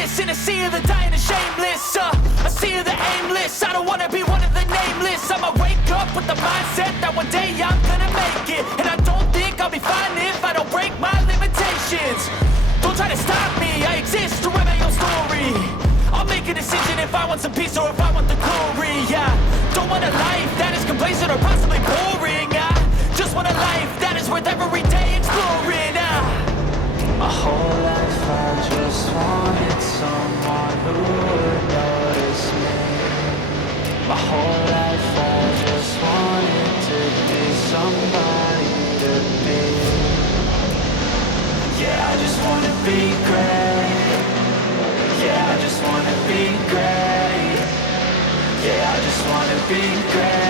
aimless in a sea of the dying and shameless. A sea of the aimless. I don't wanna be one of the nameless. I'ma wake up with the mindset that one day I'm gonna make it. And I don't think I'll be fine if I don't break my limitations. Don't try to stop me, I exist to write my own story. I'll make a decision if I want some peace or if I want the glory. Yeah, don't want a life that is complacent or possibly boring. I just want a life that is worth every day exploring. My whole life I just wanted someone who would notice me. My whole life I just wanted to be somebody to be. Yeah, I just wanna be great. Yeah, I just wanna be great. Yeah, I just wanna be great.